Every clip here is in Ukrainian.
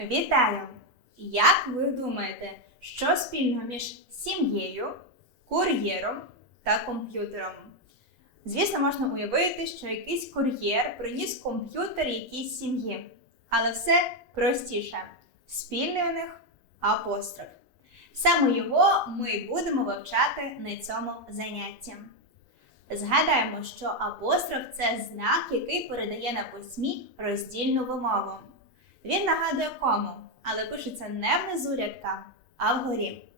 Вітаю! Як ви думаєте, що спільного між сім'єю, кур'єром та комп'ютером? Звісно, можна уявити, що якийсь кур'єр приніс комп'ютер якійсь сім'ї. Але все простіше. Спільний у них апостроф. Саме його ми будемо вивчати на цьому занятті. Згадаємо, що апостроф це знак, який передає на письмі роздільну вимову. Він нагадує кому, але пишеться не внизу рядка, а вгорі.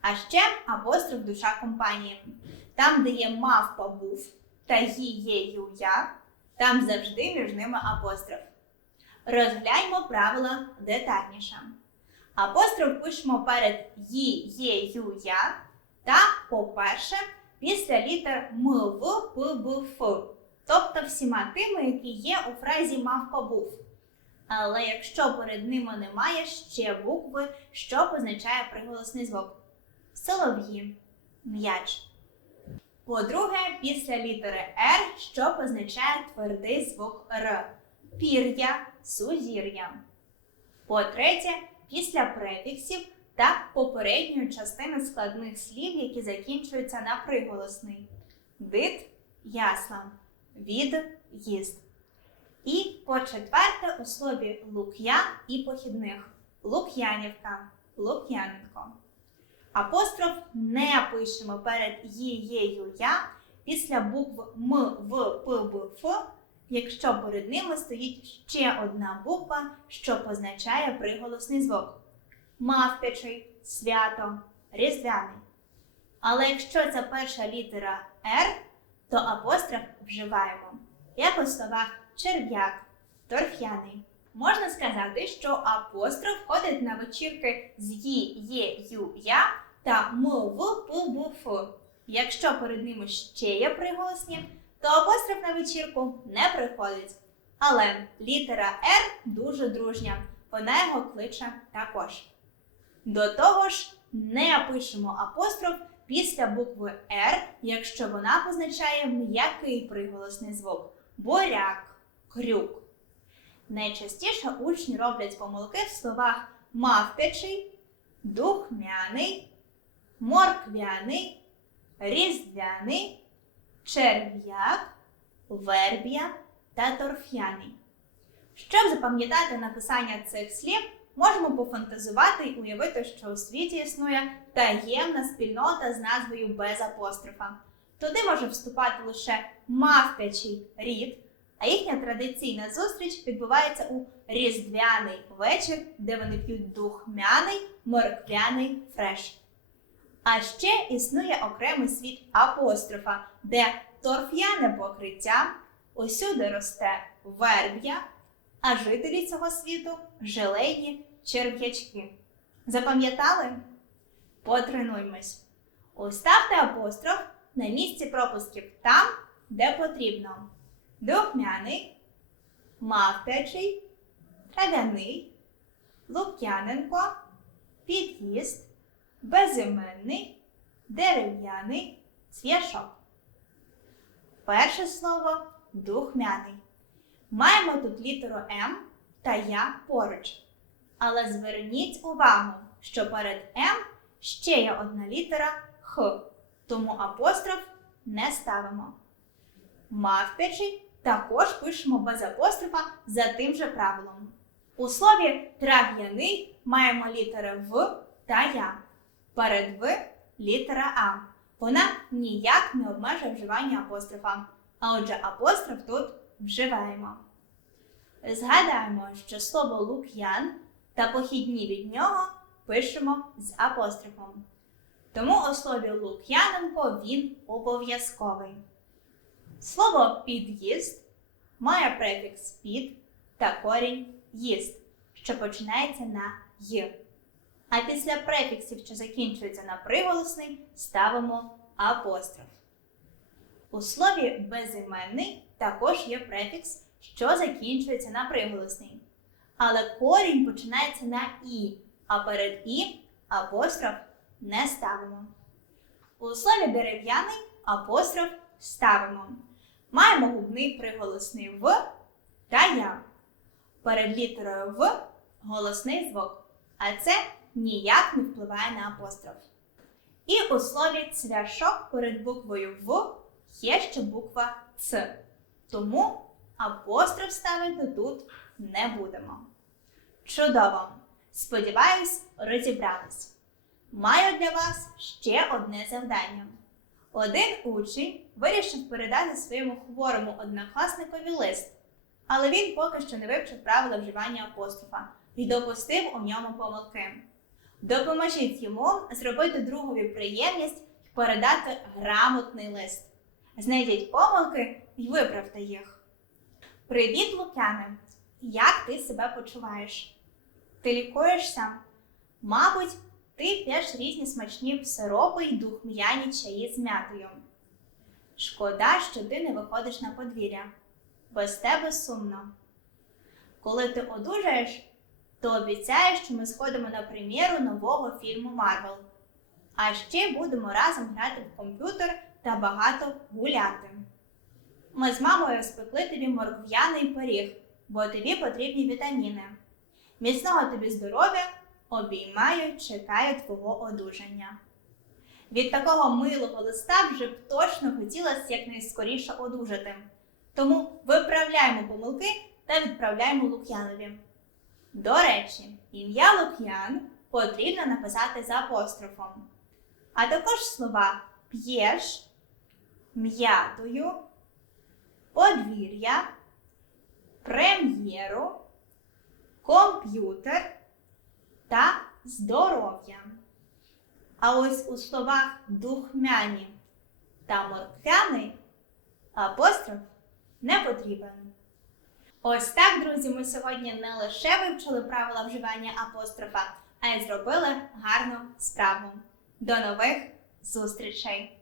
А ще апостроф душа компанії. Там, де є мавпа був та ї є ю я, там завжди між ними апостроф. Розгляньмо правила детальніше. Апостроф пишемо перед ї є ю я та, по-перше, після літер м, в, п, б, ф, тобто всіма тими, які є у фразі мавпа був. Але якщо перед ними немає ще букви, що позначає приголосний звук. Солов'ї, м'яч. По-друге, після літери Р, що позначає твердий звук Р. Пір'я, сузір'я. По-третє, після префіксів та попередньої частини складних слів, які закінчуються на приголосний. Дит, ясла, від, їзд. І по-четверте, у слові лук'ян і похідних лук'янівка, лук'яненко. Апостроф не пишемо перед їєю я після букв М, В, П, Б, Ф, якщо перед ними стоїть ще одна буква, що позначає приголосний звук. Мавпячий, свято, різдвяний. Але якщо це перша літера Р, то апостроф вживаємо, як у словах черв'як, торф'яний. Можна сказати, що апостроф ходить на вечірки з ї, є, ю, я та м, в, п, б. Якщо перед ними ще є приголосні, то апостроф на вечірку не приходить. Але літера Р дуже дружня, вона його кличе також. До того ж, не пишемо апостроф після букви Р, якщо вона позначає м'який приголосний звук буряк, крюк. Найчастіше учні роблять помилки в словах мавпячий, духмяний, морквяний, різдвяний, черв'як, верб'я та торф'яний. Щоб запам'ятати написання цих слів, можемо пофантазувати і уявити, що у світі існує таємна спільнота з назвою без апострофа. Туди може вступати лише мавпячий рід, а їхня традиційна зустріч відбувається у різдвяний вечір, де вони п'ють духмяний морквяний фреш. А ще існує окремий світ апострофа, де торф'яне покриття, усюди росте верб'я, а жителі цього світу желейні черв'ячки. Запам'ятали? Потренуймось. Уставте апостроф на місці пропусків там, де потрібно. Духмяний, мавпячий, трав'яний, лук'яненко, під'їзд, безіменний, дерев'яний, цвяшок. Перше слово духмяний. Маємо тут літеру М та Я поруч. Але зверніть увагу, що перед М ще є одна літера Х, тому апостроф не ставимо. Мавпячий також пишемо без апострофа за тим же правилом. У слові трав'яний маємо літери В та Я. Перед В літера А. Вона ніяк не обмежує вживання апострофа. А отже, апостроф тут вживаємо. Згадаємо, що слово лук'ян та похідні від нього пишемо з апострофом. Тому у слові лук'яненко він обов'язковий. Слово під'їзд має префікс під та корінь їзд, що починається на й. А після префіксів, що закінчуються на приголосний, ставимо апостроф. У слові безіменний також є префікс, що закінчується на приголосний. Але корінь починається на і, а перед і апостроф не ставимо. У слові дерев'яний апостроф ставимо. Маємо губний приголосний в та я. Перед літерою В голосний звук, а це ніяк не впливає на апостроф. І у слові цвяшок перед буквою В є ще буква Ц. Тому апостроф ставити тут не будемо. Чудово! Сподіваюсь, розібрались. Маю для вас ще одне завдання. Один учень вирішив передати своєму хворому однокласникові лист, але він поки що не вивчив правила вживання апострофа і допустив у ньому помилки. Допоможіть йому зробити другові приємність і передати грамотний лист. Знайдіть помилки і виправте їх. Привіт, Лукяне! Як ти себе почуваєш? Ти лікуєшся? Мабуть, ти п'єш різні смачні сиропи й духм'яні чаї з м'ятою. Шкода, що ти не виходиш на подвір'я. Без тебе сумно. Коли ти одужаєш, то обіцяєш, що ми сходимо на прем'єру нового фільму Марвел. А ще будемо разом грати в комп'ютер та багато гуляти. Ми з мамою спекли тобі моркв'яний пиріг, бо тобі потрібні вітаміни. Міцного тобі здоров'я, обіймаю, чекаю твого одужання. Від такого милого листа вже б точно хотілося якнайскоріше одужати. Тому виправляємо помилки та відправляємо Лук'янові. До речі, ім'я Лук'ян потрібно написати за апострофом, а також слова п'єш, м'ятою, подвір'я, прем'єру, комп'ютер та здоров'я. А ось у словах духмяні та морквяний апостроф не потрібен. Ось так, друзі, ми сьогодні не лише вивчили правила вживання апострофа, а й зробили гарну справу. До нових зустрічей!